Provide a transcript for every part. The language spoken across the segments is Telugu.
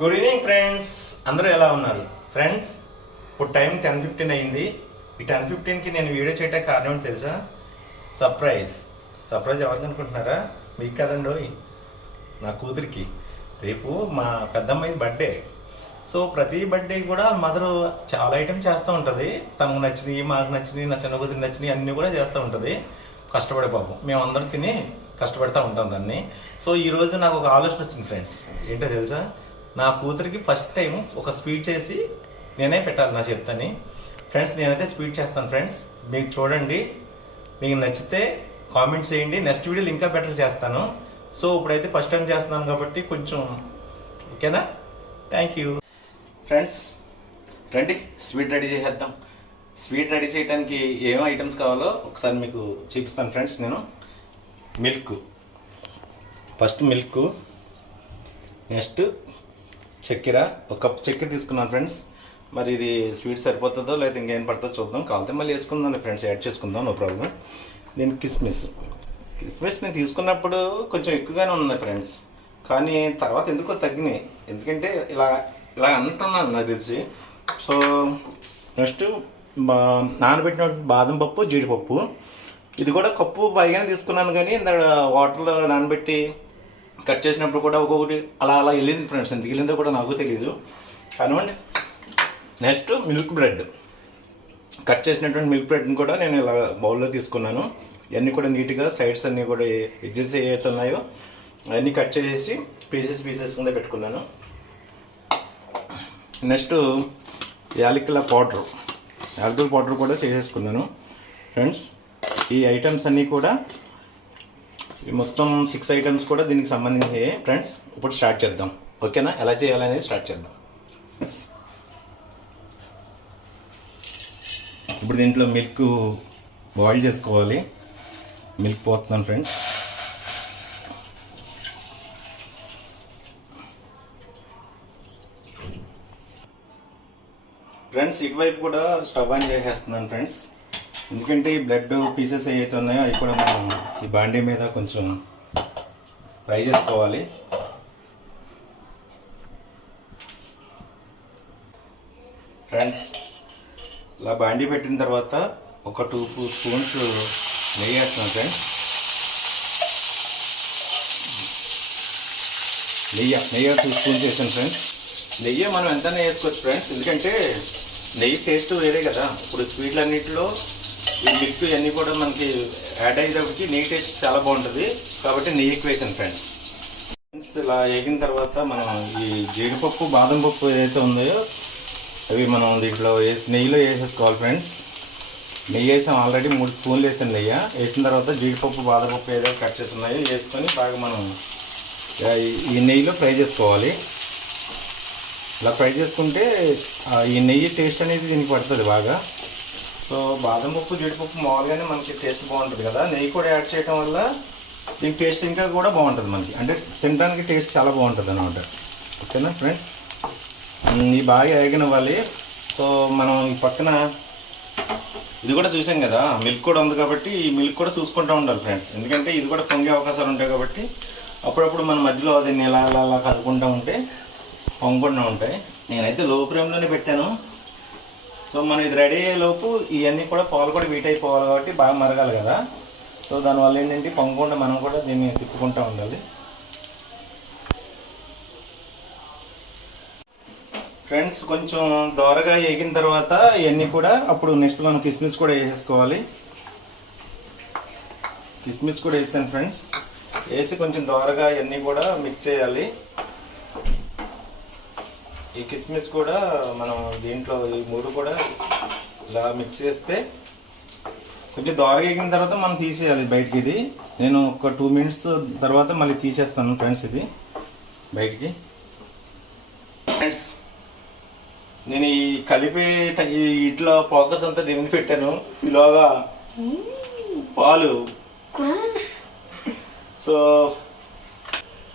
గుడ్ ఈవినింగ్ ఫ్రెండ్స్, అందరూ ఎలా ఉన్నారు ఫ్రెండ్స్? ఇప్పుడు టైం 10:15 అయింది. ఈ 10:15కి నేను వీడియో చేయడానికి కారణం ఏంటి తెలుసా? సర్ప్రైజ్ ఎవరికి అనుకుంటున్నారా? మీకు కదండి, నా కూతురికి. రేపు మా పెద్దమ్మాయి బర్త్డే. సో ప్రతి బర్త్డే కూడా మదర్ చాలా ఐటమ్ చేస్తూ ఉంటుంది. తనకు నచ్చినవి, మాకు నచ్చినవి, నా చిన్న కూతురికి నచ్చినవి అన్నీ కూడా చేస్తూ ఉంటుంది. కష్టపడే పాపం మేమందరం తిని కష్టపడతా ఉంటాం దాన్ని. సో ఈరోజు నాకు ఒక ఆలోచన వచ్చింది ఫ్రెండ్స్. ఏంటో తెలుసా? నా కూతురికి ఫస్ట్ టైం ఒక స్వీట్ చేసి నేనే పెట్టాలి నా చెప్తాని. ఫ్రెండ్స్, నేనైతే స్వీట్ చేస్తాను ఫ్రెండ్స్. మీకు చూడండి, మీకు నచ్చితే కామెంట్స్ చేయండి. నెక్స్ట్ వీడియోలు ఇంకా బెటర్ చేస్తాను. సో ఇప్పుడైతే ఫస్ట్ టైం చేస్తున్నాను కాబట్టి కొంచెం ఓకేనా? Thank you friends. రండి స్వీట్ రెడీ చేసేద్దాం. స్వీట్ రెడీ చేయడానికి ఏం ఐటమ్స్ కావాలో ఒకసారి మీకు చూపిస్తాను ఫ్రెండ్స్. నేను ఫస్ట్ మిల్క్, నెక్స్ట్ చక్కెర, ఒక కప్ చక్కెర తీసుకున్నాను ఫ్రెండ్స్. మరి ఇది స్వీట్ సరిపోతుందో లేదా ఇంకేం పడుతుందో చూద్దాం. కావాలంటే మళ్ళీ వేసుకుందాం ఫ్రెండ్స్, యాడ్ చేసుకుందాం, నో ప్రాబ్లం. దీనికి కిస్మిస్ నేను తీసుకున్నప్పుడు కొంచెం ఎక్కువగానే ఉన్నాయి ఫ్రెండ్స్, కానీ తర్వాత ఎందుకో తగ్గినాయి. ఎందుకంటే ఇలా అంటున్నాను నాకు తెలిసి. సో నెక్స్ట్ నానబెట్టిన బాదం పప్పు, జీడిపప్పు. ఇది కూడా కప్పు పైగానే తీసుకున్నాను, కానీ వాటర్లో నానబెట్టి కట్ చేసినప్పుడు కూడా ఒక్కొక్కటి అలా వెళ్ళింది ఫ్రెండ్స్. ఎందుకు వెళ్ళిందో కూడా నాకు తెలీదు కానివ్వండి. నెక్స్ట్ మిల్క్ బ్రెడ్, కట్ చేసినటువంటి మిల్క్ బ్రెడ్ని కూడా నేను ఇలా బౌల్లో తీసుకున్నాను. ఇవన్నీ కూడా నీట్గా సైడ్స్ అన్నీ కూడా ఎడ్జెస్ ఏవైతే ఉన్నాయో అవన్నీ కట్ చేసేసి పీసెస్ కింద పెట్టుకున్నాను. నెక్స్ట్ యాలకుల పౌడర్ కూడా చేసేసుకున్నాను ఫ్రెండ్స్. ఈ ఐటమ్స్ అన్నీ కూడా, ఈ మొత్తం 6 ఐటమ్స్ కూడా దీనికి సంబంధించి ఫ్రెండ్స్. ఇప్పుడు స్టార్ట్ చేద్దాం, ఓకేనా? ఎలా చేయాలనేది స్టార్ట్ చేద్దాం. ఇప్పుడు దీంట్లో మిల్క్ బాయిల్ చేసుకోవాలి. మిల్క్ పోతున్నాను ఫ్రెండ్స్. ఇటువైపు కూడా స్టవ్ ఆన్ చేసేస్తున్నాను ఫ్రెండ్స్. ఎందుకంటే ఈ బ్లడ్ పీసెస్ ఏవైతే ఉన్నాయో అవి కూడా మనం ఈ బాండీ మీద కొంచెం ఫ్రై చేసుకోవాలి. ఫ్రెండ్స్, ఇలా బాండీ పెట్టిన తర్వాత ఒక 2 స్పూన్స్ నెయ్యి వేస్తున్నాను ఫ్రెండ్స్. నెయ్యి 2 స్పూన్స్ వేసాను ఫ్రెండ్స్. నెయ్యి మనం ఎంతైనా వేసుకోవచ్చు ఫ్రెండ్స్, ఎందుకంటే నెయ్యి టేస్ట్ వేరే కదా. ఇప్పుడు స్వీట్లు అన్నింటిలో ఈ మిల్క్ ఇవన్నీ కూడా మనకి యాడ్ అయ్యేటప్పటికి నెయ్యి టేస్ట్ చాలా బాగుంటుంది, కాబట్టి నెయ్యి ఎక్కువ వేసాను ఫ్రెండ్స్. ఇలా వేగిన తర్వాత మనం ఈ జీడిపప్పు, బాదం పప్పు ఏదైతే ఉందో అవి మనం దీంట్లో నెయ్యిలో వేసేసుకోవాలి ఫ్రెండ్స్. నెయ్యి వేసాం ఆల్రెడీ 3 స్పూన్లు వేసాను. నెయ్యి వేసిన తర్వాత జీడిపప్పు, బాదం పప్పు ఏదైతే కట్ చేసి ఉన్నాయో వేసుకొని బాగా మనం ఈ నెయ్యిలో ఫ్రై చేసుకోవాలి. ఇలా ఫ్రై చేసుకుంటే ఈ నెయ్యి టేస్ట్ అనేది దీనికి పడుతుంది బాగా. సో బాదం పప్పు, జీడిపప్పు మామూలుగానే మనకి టేస్ట్ బాగుంటుంది కదా. నెయ్యి కూడా యాడ్ చేయడం వల్ల దీని టేస్ట్ ఇంకా కూడా బాగుంటుంది మనకి, అంటే తినడానికి టేస్ట్ చాలా బాగుంటుంది అన్నమాట. ఓకేనా ఫ్రెండ్స్? ఇవి బాగా వేగనివ్వాలి. సో మనం ఈ పక్కన ఇది కూడా చూసాం కదా, మిల్క్ కూడా ఉంది కాబట్టి ఈ మిల్క్ కూడా చూసుకుంటూ ఉండాలి ఫ్రెండ్స్. ఎందుకంటే ఇది కూడా పొంగే అవకాశాలు ఉంటాయి కాబట్టి అప్పుడప్పుడు మన మధ్యలో దీన్ని ఎలా కలుపుకుంటూ ఉంటే పొంగకుండా ఉంటాయి. నేనైతే లో ఫ్లేమ్లోనే పెట్టాను. సో మనం ఇది రెడీ అయ్యేలోపు ఇవన్నీ కూడా పాలు కూడా వీట్ అయిపోవాలి కాబట్టి బాగా మరగాలి కదా. సో దానివల్ల ఏంటంటే పొంగకుండా మనం కూడా దీన్ని తిప్పుకుంటూ ఉండాలి ఫ్రెండ్స్. కొంచెం దోరగా వేగిన తర్వాత ఇవన్నీ కూడా అప్పుడు నెక్స్ట్ మనం కిస్మిస్ కూడా వేసేసుకోవాలి. కిస్మిస్ కూడా వేసాను ఫ్రెండ్స్. వేసి కొంచెం దోరగా ఇవన్నీ కూడా మిక్స్ చేయాలి. ఈ కిస్మిస్ కూడా మనం దీంట్లో ఈ 3 కూడా ఇలా మిక్స్ చేస్తే కొంచెం దోరగా వేగిన తర్వాత మనం తీసేయాలి బయటికి. ఇది నేను ఒక 2 మినిట్స్ తర్వాత మళ్ళీ తీసేస్తాను ఫ్రెండ్స్ ఇది బయటికి. ఫ్రెండ్స్, నేను ఈ కలిపే ఇట్లా ఫోకస్ అంతా దీన్ని పెట్టాను ఇలాగా పాలు. సో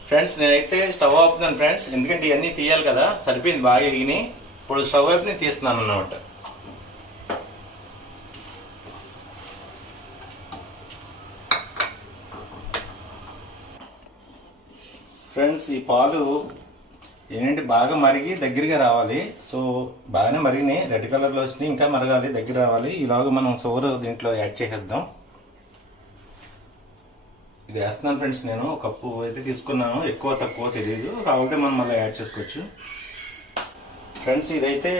ఫ్రెండ్స్, నేనైతే స్టవ్ ఆపుతున్నాను ఫ్రెండ్స్, ఎందుకంటే ఇవన్నీ తీయాలి కదా. సరిపోయింది, బాగా ఎగినాయి. ఇప్పుడు స్టవ్ వైపుని తీస్తున్నాను అన్నమాట. ఫ్రెండ్స్, ఈ పాలు ఏంటంటే బాగా మరిగి దగ్గరగా రావాలి. సో బాగానే మరిగినాయి, రెడ్ కలర్లో వచ్చినాయి, ఇంకా మరగాలి, దగ్గర రావాలి. ఈలోగా మనం సోరు దీంట్లో యాడ్ చేసేద్దాం. ఇది వేస్తున్నాను ఫ్రెండ్స్. నేను ఒక కప్పు అయితే తీసుకున్నాను, ఎక్కువ తక్కువ తెలియదు, కాబట్టి మనం మళ్ళీ యాడ్ చేసుకోవచ్చు. ఫ్రెండ్స్ ఇదైతే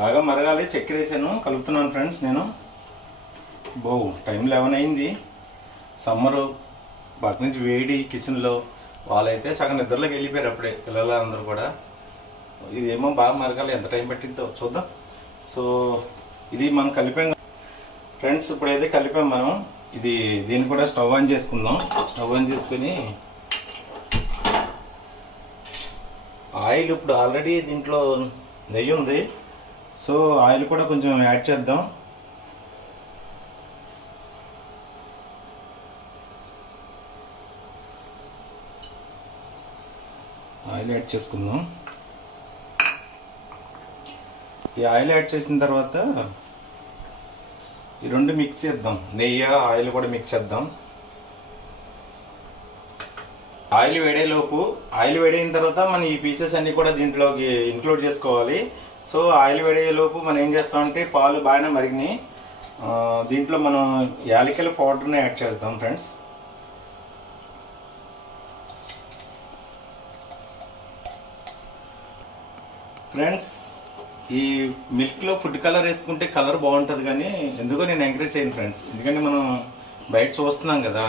బాగా మరగాలి, చక్కెర వేసాను, కలుపుతున్నాను ఫ్రెండ్స్. నేను టైం 11 అయింది, సమ్మరు, బయట నుంచి వేడి, కిచెన్లో వాళ్ళైతే సగం నిద్రలోకి వెళ్ళిపోయారు అప్పుడే, పిల్లలందరూ కూడా. ఇదేమో బాగా మరగాలి, ఎంత టైం పట్టిందో చూద్దాం. సో ఇది మనం కలిపాం ఫ్రెండ్స్. ఇప్పుడైతే కలిపాం మనం. ఇది దీన్ని కూడా స్టవ్ ఆన్ చేసుకుందాం. స్టవ్ ఆన్ చేసుకుని ఆయిల్, ఇప్పుడు ఆల్రెడీ దీంట్లో నెయ్యి ఉంది, సో ఆయిల్ కూడా కొంచెం యాడ్ చేద్దాం. ఆయిల్ యాడ్ చేసుకుందాం. ఈ ఆయిల్ యాడ్ చేసిన తర్వాత ఈ రెండు మిక్స్ చేద్దాం. నెయ్యి ఆయిల్ కూడా మిక్స్ చేద్దాం. ఆయిల్ వేడేలోపు, ఆయిల్ వేడైన తర్వాత మనం ఈ పీసెస్ అన్ని కూడా దీంట్లోకి ఇంక్లూడ్ చేసుకోవాలి. సో ఆయిల్ వేడేలోపు మనం ఏం చేస్తామంటే, పాలు బాగానే మరిగినాయి, దీంట్లో మనం యాలకుల పౌడర్ని యాడ్ చేద్దాం ఫ్రెండ్స్. ఫ్రెండ్స్ ఈ మిల్క్లో ఫుడ్ కలర్ వేసుకుంటే కలర్ బాగుంటుంది, కానీ ఎందుకో నేను ఎంకరేజ్ చేయను ఫ్రెండ్స్. ఎందుకంటే మనం బయట చూస్తున్నాం కదా,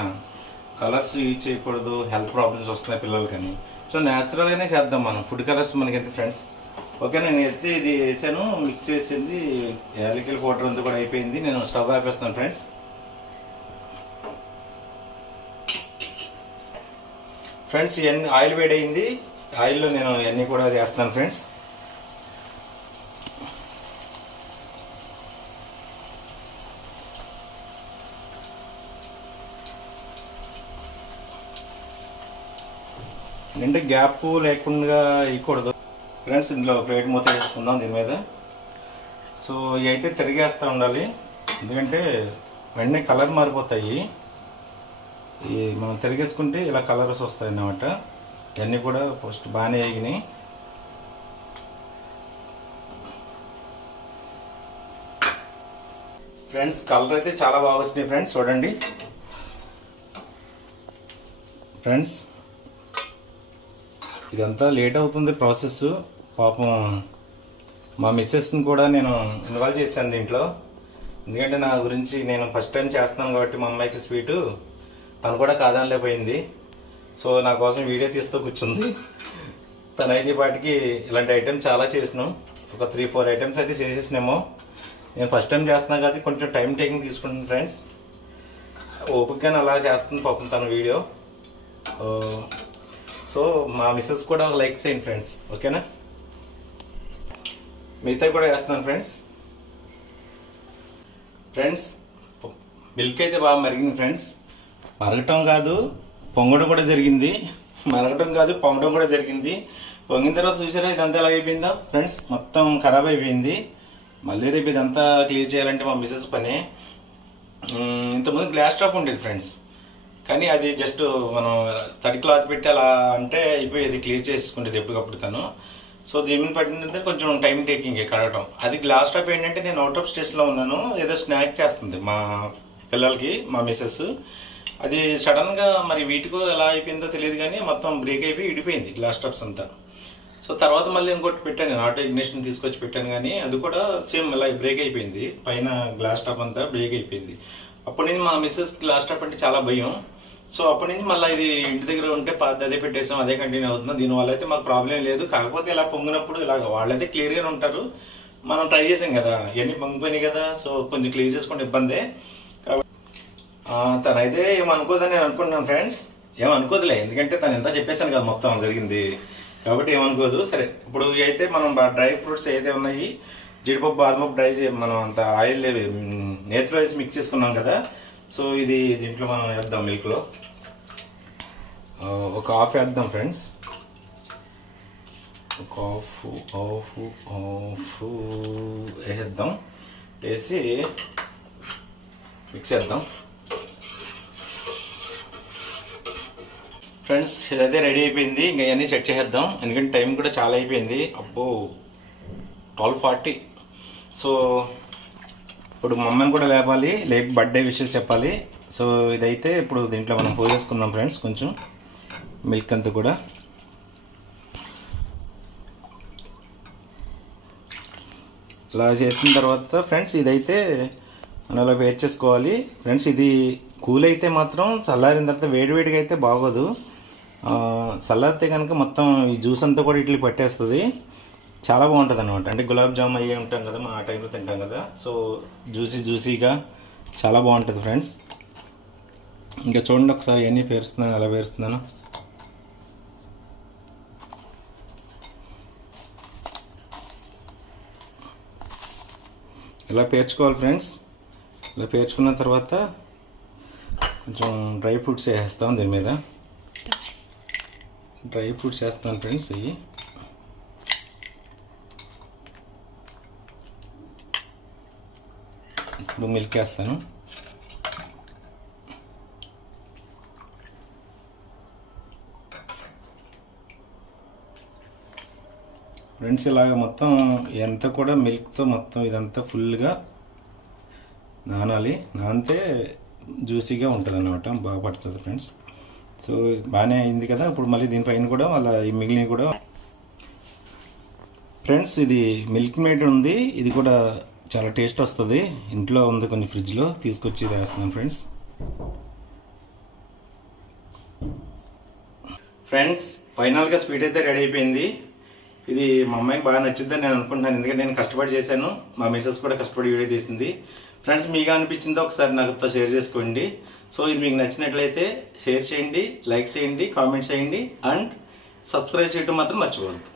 కలర్స్ యూజ్ చేయకూడదు, హెల్త్ ప్రాబ్లమ్స్ వస్తున్నాయి పిల్లలకని. సో న్యాచురల్గానే చేద్దాం మనం. ఫుడ్ కలర్స్ మనకి ఎంత ఫ్రెండ్స్. ఓకే, నేను అయితే ఇది వేసాను, మిక్స్ చేసింది, యాలకుల పౌడర్ అంతా కూడా అయిపోయింది. నేను స్టవ్ ఆపేస్తాను ఫ్రెండ్స్. ఫ్రెండ్స్ ఇవన్నీ ఆయిల్ వేడైంది, ఆయిల్లో నేను ఇవన్నీ కూడా చేస్తాను ఫ్రెండ్స్. అంటే గ్యాప్ లేకుండా ఇవ్వకూడదు ఫ్రెండ్స్. ఇందులో ప్లేట్ మూత వేసుకుందాం దీని మీద. సో ఇవి అయితే తిరిగేస్తూ ఉండాలి, ఎందుకంటే వెంటనే కలర్ మారిపోతాయి. ఈ మనం తిరిగేసుకుంటే ఇలా కలర్స్ వస్తాయి అన్నమాట. ఇవన్నీ కూడా ఫస్ట్ బాగానే వేగినాయి. ఫ్రెండ్స్ కలర్ అయితే చాలా బాగా వచ్చినాయి ఫ్రెండ్స్, చూడండి ఫ్రెండ్స్. ఇదంతా లేట్ అవుతుంది ప్రాసెస్. పాపం మా మిస్సెస్ని కూడా నేను ఇన్వాల్వ్ చేశాను దీంట్లో, ఎందుకంటే నా గురించి నేను ఫస్ట్ టైం చేస్తున్నాను కాబట్టి మా అమ్మాయికి స్వీటు, తను కూడా కాదనలేకపోయింది. సో నా కోసం వీడియో తీస్తూ కూర్చుంది. తన అయితే పాటికి ఇలాంటి ఐటమ్స్ చాలా చేసినాం, ఒక 3-4 ఐటమ్స్ అయితే చేసేసినామో. నేను ఫస్ట్ టైం చేస్తున్నాను కాబట్టి కొంచెం టైం టేకింగ్ తీసుకుంటాను ఫ్రెండ్స్. ఓపికగానే అలా చేస్తుంది పాపం తన వీడియో. సో మా మిస్సెస్ కూడా ఒక లైక్ చేయండి ఫ్రెండ్స్, ఓకేనా. మిగతా కూడా వేస్తున్నాను ఫ్రెండ్స్. ఫ్రెండ్స్ మిల్క్ అయితే బాగా మరిగింది ఫ్రెండ్స్. మరగటం కాదు, పొంగడం కూడా జరిగింది. మరగటం కాదు, పొంగడం కూడా జరిగింది. పొంగిన తర్వాత చూసారా ఇదంతా ఎలా అయిపోయిందో ఫ్రెండ్స్, మొత్తం ఖరాబ్ అయిపోయింది. మళ్ళీ రేపు ఇదంతా క్లియర్ చేయాలంటే మా మిస్సెస్ పని. ఇంతకుముందు గ్లాస్ టాప్ ఉండేది ఫ్రెండ్స్, కానీ అది జస్ట్ మనం తడి క్లాత్ పెట్టి అలా అంటే అయిపోయేది, క్లియర్ చేసుకుంటేది ఎప్పటికప్పుడు తను. సో దీని పట్టినంటే కొంచెం టైం టేకింగ్ కడగటం. అది గ్లాస్ టాప్ ఏంటంటే నేను అవుట్ ఆఫ్ స్టేషన్లో ఉన్నాను, ఏదో స్నాక్ చేస్తుంది మా పిల్లలకి మా మిస్సెస్. అది సడన్గా మరి వీటికో ఎలా అయిపోయిందో తెలియదు, కానీ మొత్తం బ్రేక్ అయిపోయి విడిపోయింది గ్లాస్ టాప్స్ అంతా. సో తర్వాత మళ్ళీ ఇంకోటి పెట్టాను నేను, ఆటో ఇగ్నిషన్ తీసుకొచ్చి పెట్టాను, కానీ అది కూడా సేమ్ ఇలా బ్రేక్ అయిపోయింది. పైన గ్లాస్ టాప్ అంతా బ్రేక్ అయిపోయింది. అప్పటి నుంచి మా మిస్సెస్ గ్లాస్ టాప్ అంటే చాలా భయం. సో అప్పటి నుంచి మళ్ళీ ఇది ఇంటి దగ్గర ఉంటే అదే పెట్టేసాం, అదే కంటిన్యూ అవుతుంది. దీనివల్ల అయితే మాకు ప్రాబ్లం లేదు. కాకపోతే ఇలా పొంగినప్పుడు ఇలాగ వాళ్ళైతే క్లియర్గానే ఉంటారు, మనం ట్రై చేసాం కదా, ఇవన్నీ పొంగిపోయినాయి కదా, సో కొంచెం క్లియర్ చేసుకుంటే ఇబ్బందే. కాబట్టి తనైతే ఏమనుకోదని నేను అనుకుంటున్నాను ఫ్రెండ్స్. ఏమనుకోదులే, ఎందుకంటే తను ఎంత చెప్పేశాను కదా మొత్తం జరిగింది, కాబట్టి ఏమనుకోదు. సరే, ఇప్పుడు అయితే మనం డ్రై ఫ్రూట్స్ ఏదైతే ఉన్నాయి, జీడిపప్పు బాదపప్పు డ్రై మనం అంత ఆయిల్ నేతిలో వేసి మిక్స్ చేసుకున్నాం కదా. సో ఇది దీంట్లో మనం వేద్దాం. మిల్క్లో ఒక హాఫ్ వేద్దాం ఫ్రెండ్స్, ఒక హాఫ్ వేసేద్దాం. వేసి మిక్స్ చేద్దాం. ఫ్రెండ్స్ ఇదైతే రెడీ అయిపోయింది. ఇంకా ఇవన్నీ సెట్ చేసేద్దాం, ఎందుకంటే టైం కూడా చాలా అయిపోయింది. అబ్బో 12:40. సో ఇప్పుడు మా అమ్మని కూడా లేపాలి, లేపి బర్త్డే విషెస్ చెప్పాలి. సో ఇదైతే ఇప్పుడు దీంట్లో మనం పోసేసుకుందాం ఫ్రెండ్స్. కొంచెం మిల్క్ అంతా కూడా ఇలా చేసిన తర్వాత ఫ్రెండ్స్ ఇదైతే మనం అలా వేట్ చేసుకోవాలి ఫ్రెండ్స్. ఇది కూల్ అయితే మాత్రం చల్లారిన తర్వాత వేడివేడిగా అయితే బాగోదు. చల్లారితే కనుక మొత్తం ఈ జ్యూస్ అంతా కూడా ఇట్లా పట్టేస్తుంది, చాలా బాగుంటుంది అనమాట. అంటే గులాబ్ జామ్ అయ్యే ఉంటాం కదా మనం, ఆ టైంలో తింటాం కదా. సో జ్యూసీగా చాలా బాగుంటుంది ఫ్రెండ్స్. ఇంకా చూడండి ఒకసారి ఎన్ని పేరుస్తున్నాను, ఎలా పేరుస్తున్నాను. ఇలా పేర్చుకోవాలి ఫ్రెండ్స్. ఇలా పేర్చుకున్న తర్వాత కొంచెం డ్రై ఫ్రూట్స్ వేస్తాం దీని మీద. డ్రై ఫ్రూట్స్ వేస్తాను ఫ్రెండ్స్. ఇవి ఇప్పుడు మిల్క్ వేస్తాను. ఫ్రెండ్స్ ఇలాగ మొత్తం ఇదంతా కూడా మిల్క్తో మొత్తం ఇదంతా ఫుల్గా నానాలి. నానితే జ్యూసీగా ఉంటుంది అన్నమాట, బాగా పడుతుంది ఫ్రెండ్స్. సో బాగానే అయింది కదా. ఇప్పుడు మళ్ళీ దీనిపైన కూడా అలా ఈ మిగిలినవి కూడా ఫ్రెండ్స్, ఇది మిల్క్ మేడ్ ఉంది. ఇది కూడా చాలా టేస్ట్ వస్తుంది. ఇంట్లో ఉంది కొన్ని, ఫ్రిడ్జ్లో తీసుకొచ్చి వేస్తున్నాను ఫ్రెండ్స్. ఫ్రెండ్స్ ఫైనల్గా స్వీట్ అయితే రెడీ అయిపోయింది. ఇది మా అమ్మాయికి బాగా నచ్చుద్దని నేను అనుకుంటున్నాను, ఎందుకంటే నేను కష్టపడి చేశాను, మా మిస్సెస్ కూడా కష్టపడి వీడియో తీసింది. ఫ్రెండ్స్ మీకు అనిపించిందో ఒకసారి నాతో షేర్ చేసుకోండి. సో ఇది మీకు నచ్చినట్లయితే షేర్ చేయండి, లైక్ చేయండి, కామెంట్ చేయండి అండ్ సబ్స్క్రైబ్ చేయడం మాత్రం మర్చిపోవద్దు.